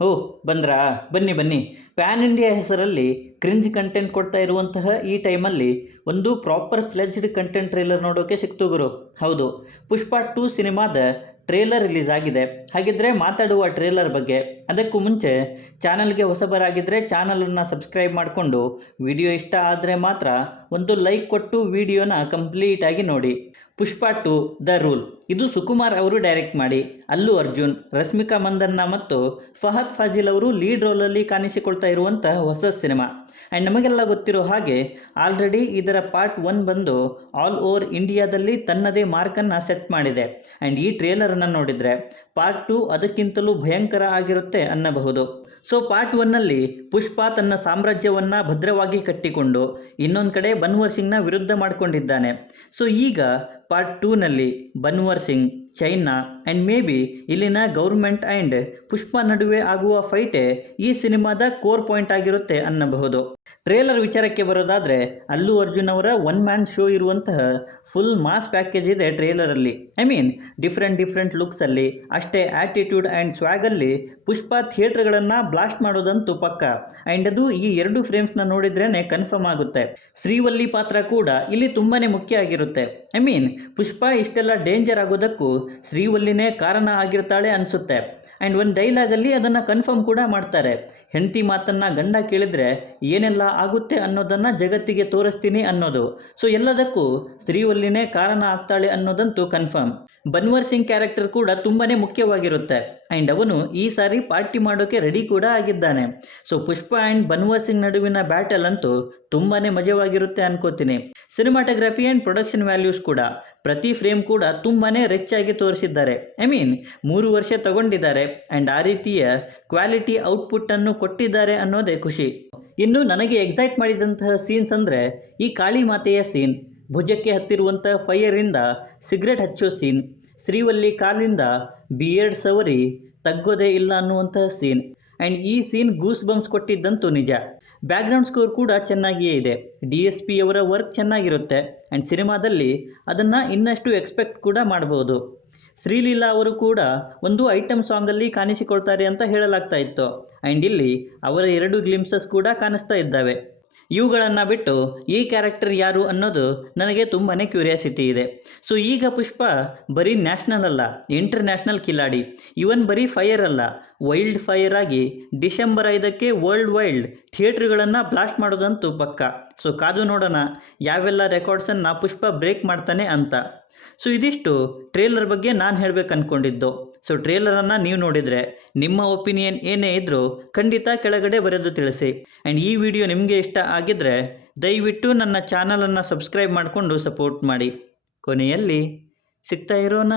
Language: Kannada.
ಓಹ್ ಬಂದ್ರಾ? ಬನ್ನಿ ಬನ್ನಿ. ಪ್ಯಾನ್ ಇಂಡಿಯಾ ಹೆಸರಲ್ಲಿ ಕ್ರಿಂಜ್ ಕಂಟೆಂಟ್ ಕೊಡ್ತಾ ಇರುವಂತಹ ಈ ಟೈಮಲ್ಲಿ ಒಂದು ಪ್ರಾಪರ್ ಫ್ಲೆಜ್ಡ್ ಕಂಟೆಂಟ್ ಟ್ರೇಲರ್ ನೋಡೋಕೆ ಸಿಕ್ತು ಗುರು. ಹೌದು, ಪುಷ್ಪ 2 ಸಿನಿಮಾದ ಟ್ರೇಲರ್ ರಿಲೀಸ್ ಆಗಿದೆ. ಹಾಗಿದ್ರೆ ಮಾತಾಡುವ ಟ್ರೇಲರ್ ಬಗ್ಗೆ. ಅದಕ್ಕೂ ಮುಂಚೆ ಚಾನಲ್ಗೆ ಹೊಸಬರಾಗಿದ್ದರೆ ಚಾನಲನ್ನು ಸಬ್ಸ್ಕ್ರೈಬ್ ಮಾಡಿಕೊಂಡು ವಿಡಿಯೋ ಇಷ್ಟ ಆದರೆ ಮಾತ್ರ ಒಂದು ಲೈಕ್ ಕೊಟ್ಟು ವಿಡಿಯೋನ ಕಂಪ್ಲೀಟಾಗಿ ನೋಡಿ. ಪುಷ್ಪ 2 ದ ರೂಲ್ ಇದು ಸುಕುಮಾರ್ ಅವರು ಡೈರೆಕ್ಟ್ ಮಾಡಿ ಅಲ್ಲು ಅರ್ಜುನ್, ರಶ್ಮಿಕಾ ಮಂದಣ್ಣ ಮತ್ತು ಫಹದ್ ಫಾಜಿಲ್ ಅವರು ಲೀಡ್ ರೋಲಲ್ಲಿ ಕಾಣಿಸಿಕೊಳ್ತಾ ಇರುವಂಥ ಹೊಸ ಸಿನಿಮಾ. ಆ್ಯಂಡ್ ನಮಗೆಲ್ಲ ಗೊತ್ತಿರೋ ಹಾಗೆ ಆಲ್ರೆಡಿ ಇದರ ಪಾರ್ಟ್ 1 ಬಂದು ಆಲ್ ಓವರ್ ಇಂಡಿಯಾದಲ್ಲಿ ತನ್ನದೇ ಮಾರ್ಕನ್ನು ಸೆಟ್ ಮಾಡಿದೆ. ಆ್ಯಂಡ್ ಈ ಟ್ರೇಲರನ್ನು ನೋಡಿದರೆ ಪಾರ್ಟ್ 2 ಅದಕ್ಕಿಂತಲೂ ಭಯಂಕರ ಆಗಿರುತ್ತೆ ಅನ್ನಬಹುದು. ಸೊ ಪಾರ್ಟ್ 1ನಲ್ಲಿ ಪುಷ್ಪ ತನ್ನ ಸಾಮ್ರಾಜ್ಯವನ್ನು ಭದ್ರವಾಗಿ ಕಟ್ಟಿಕೊಂಡು ಇನ್ನೊಂದು ಕಡೆ ಬನ್ವರ್ ಸಿಂಗ್ನ ವಿರುದ್ಧ ಮಾಡಿಕೊಂಡಿದ್ದಾನೆ. ಸೊ ಈಗ ಪಾರ್ಟ್ 2ನಲ್ಲಿ Banwar Singh, China and may be ಇಲ್ಲಿನ ಗೌರ್ಮೆಂಟ್ ಆ್ಯಂಡ್ ಪುಷ್ಪ ನಡುವೆ ಆಗುವ ಫೈಟೇ ಈ ಸಿನಿಮಾದ ಕೋರ್ ಪಾಯಿಂಟ್ ಆಗಿರುತ್ತೆ ಅನ್ನಬಹುದು. ಟ್ರೇಲರ್ ವಿಚಾರಕ್ಕೆ ಬರೋದಾದರೆ ಅಲ್ಲು ಅರ್ಜುನ್ ಅವರ 1 ಮ್ಯಾನ್ ಶೋ ಇರುವಂತಹ ಫುಲ್ ಮಾಸ್ ಪ್ಯಾಕೇಜ್ ಇದೆ ಟ್ರೇಲರಲ್ಲಿ. ಐ ಮೀನ್ ಡಿಫ್ರೆಂಟ್ ಲುಕ್ಸಲ್ಲಿ ಅಷ್ಟೇ ಆ್ಯಟಿಟ್ಯೂಡ್ ಆ್ಯಂಡ್ ಸ್ವ್ಯಾಗಲ್ಲಿ ಪುಷ್ಪ ಥಿಯೇಟ್ರ್ಗಳನ್ನು ಬ್ಲಾಸ್ಟ್ ಮಾಡೋದಂತೂ ಪಕ್ಕ. ಆ್ಯಂಡ್ ಅದು ಈ 2 ಫ್ರೇಮ್ಸ್ನ ನೋಡಿದ್ರೇ ಕನ್ಫರ್ಮ್ ಆಗುತ್ತೆ. ಶ್ರೀವಲ್ಲಿ ಪಾತ್ರ ಕೂಡ ಇಲ್ಲಿ ತುಂಬಾ ಮುಖ್ಯ ಆಗಿರುತ್ತೆ. ಐ ಮೀನ್ ಪುಷ್ಪ ಇಷ್ಟೆಲ್ಲ ಡೇಂಜರ್ ಆಗೋದಕ್ಕೂ ಶ್ರೀವಲ್ಲಿನೇ ಕಾರಣ ಆಗಿರ್ತಾಳೆ ಅನಿಸುತ್ತೆ. ಆ್ಯಂಡ್ ಒಂದು ಡೈಲಾಗಲ್ಲಿ ಅದನ್ನು ಕನ್ಫರ್ಮ್ ಕೂಡ ಮಾಡ್ತಾರೆ. ಹೆಂಡತಿ ಮಾತನ್ನು ಗಂಡ ಕೇಳಿದರೆ ಏನೆಲ್ಲ ಆಗುತ್ತೆ ಅನ್ನೋದನ್ನು ಜಗತ್ತಿಗೆ ತೋರಿಸ್ತೀನಿ ಅನ್ನೋದು. ಸೊ ಎಲ್ಲದಕ್ಕೂ ಶ್ರೀವಲ್ಲಿನೇ ಕಾರಣ ಆಗ್ತಾಳೆ ಅನ್ನೋದಂತೂ ಕನ್ಫರ್ಮ್. ಬನ್ವರ್ ಸಿಂಗ್ ಕ್ಯಾರೆಕ್ಟರ್ ಕೂಡ ತುಂಬಾ ಮುಖ್ಯವಾಗಿರುತ್ತೆ. ಆ್ಯಂಡ್ ಅವನು ಈ ಸಾರಿ ಪಾರ್ಟಿ ಮಾಡೋಕ್ಕೆ ರೆಡಿ ಕೂಡ ಆಗಿದ್ದಾನೆ. So Pushpa and Bhanwar Singh ನಡುವಿನ ಬ್ಯಾಟಲ್ ಅಂತೂ ತುಂಬಾ ಮಜವಾಗಿರುತ್ತೆ ಅನ್ಕೋತೀನಿ. ಸಿನಿಮಾಟೋಗ್ರಫಿ ಆ್ಯಂಡ್ ಪ್ರೊಡಕ್ಷನ್ ವ್ಯಾಲ್ಯೂಸ್ ಕೂಡ ಪ್ರತಿ ಫ್ರೇಮ್ ಕೂಡ ತುಂಬಾ ರಿಚ್ ಆಗಿ ತೋರಿಸಿದ್ದಾರೆ. ಐ ಮೀನ್ 3 ವರ್ಷ ತಗೊಂಡಿದ್ದಾರೆ ಆ್ಯಂಡ್ ಆ ರೀತಿಯ ಕ್ವಾಲಿಟಿ ಔಟ್ಪುಟ್ಟನ್ನು ಕೊಟ್ಟಿದ್ದಾರೆ ಅನ್ನೋದೇ ಖುಷಿ. ಇನ್ನು ನನಗೆ ಎಕ್ಸೈಟ್ ಮಾಡಿದಂತಹ ಸೀನ್ಸ್ ಅಂದರೆ ಈ ಕಾಳಿ ಮಾತೆಯ ಸೀನ್, ಭುಜಕ್ಕೆ ಹತ್ತಿರುವಂಥ ಫೈರಿಂದ ಸಿಗರೆಟ್ ಹಚ್ಚೋ ಸೀನ್, ಶ್ರೀವಲ್ಲಿ ಕಾಲಿಂದ ಬಿಯರ್ಡ್ ಸವರಿ ತಗ್ಗೋದೇ ಇಲ್ಲ ಅನ್ನುವಂತಹ ಸೀನ್. ಆ್ಯಂಡ್ ಈ ಸೀನ್ ಗೂಸ್ ಬಂಪ್ಸ್ ಕೊಟ್ಟಿದ್ದಂತೂ ನಿಜ. ಬ್ಯಾಕ್ಗ್ರೌಂಡ್ ಸ್ಕೋರ್ ಕೂಡ ಚೆನ್ನಾಗಿಯೇ ಇದೆ. DSP ಅವರ ವರ್ಕ್ ಚೆನ್ನಾಗಿರುತ್ತೆ ಆ್ಯಂಡ್ ಸಿನಿಮಾದಲ್ಲಿ ಅದನ್ನು ಇನ್ನಷ್ಟು ಎಕ್ಸ್ಪೆಕ್ಟ್ ಕೂಡ ಮಾಡ್ಬೋದು. ಶ್ರೀಲೀಲಾ ಅವರು ಕೂಡ ಒಂದು ಐಟಮ್ ಸಾಂಗಲ್ಲಿ ಕಾಣಿಸಿಕೊಳ್ತಾರೆ ಅಂತ ಹೇಳಲಾಗ್ತಾ ಇತ್ತು. ಆ್ಯಂಡ್ ಇಲ್ಲಿ ಅವರ 2 ಗ್ಲಿಮ್ಸಸ್ ಕೂಡ ಕಾಣಿಸ್ತಾ ಇದ್ದಾವೆ. ಇವುಗಳನ್ನು ಬಿಟ್ಟು ಈ ಕ್ಯಾರೆಕ್ಟರ್ ಯಾರು ಅನ್ನೋದು ನನಗೆ ತುಂಬಾ ಕ್ಯೂರಿಯಾಸಿಟಿ ಇದೆ. ಸೊ ಈಗ ಪುಷ್ಪ ಬರೀ ನ್ಯಾಷನಲ್ ಅಲ್ಲ, ಇಂಟರ್ನ್ಯಾಷನಲ್ ಕಿಲಾಡಿ. ಇವನ್ ಬರೀ ಫೈರ್ ಅಲ್ಲ, ವೈಲ್ಡ್ ಫೈರ್ ಆಗಿ ಡಿಸೆಂಬರ್ 5ಕ್ಕೆ ವರ್ಲ್ಡ್ ವೈಲ್ಡ್ ಥಿಯೇಟ್ರ್ಗಳನ್ನು ಬ್ಲಾಸ್ಟ್ ಮಾಡೋದಂತೂ ಪಕ್ಕ. ಸೊ ಕಾದು ನೋಡೋಣ ಯಾವೆಲ್ಲ ರೆಕಾರ್ಡ್ಸನ್ನು ಪುಷ್ಪ ಬ್ರೇಕ್ ಮಾಡ್ತಾನೆ ಅಂತ. ಸೊ ಇದಿಷ್ಟು ಟ್ರೇಲರ್ ಬಗ್ಗೆ ನಾನು ಹೇಳಬೇಕು ಅಂದ್ಕೊಂಡಿದ್ದು. ಸೊ ಟ್ರೇಲರನ್ನು ನೀವು ನೋಡಿದರೆ ನಿಮ್ಮ ಒಪಿನಿಯನ್ ಏನೇ ಇದ್ದರೂ ಖಂಡಿತ ಕೆಳಗಡೆ ಬರೆದು ತಿಳಿಸಿ. ಆ್ಯಂಡ್ ಈ ವಿಡಿಯೋ ನಿಮಗೆ ಇಷ್ಟ ಆಗಿದ್ದರೆ ದಯವಿಟ್ಟು ನನ್ನ ಚಾನಲನ್ನು ಸಬ್ಸ್ಕ್ರೈಬ್ ಮಾಡಿಕೊಂಡು ಸಪೋರ್ಟ್ ಮಾಡಿ. ಕೊನೆಯಲ್ಲಿ ಸಿಗ್ತಾ ಇರೋಣ.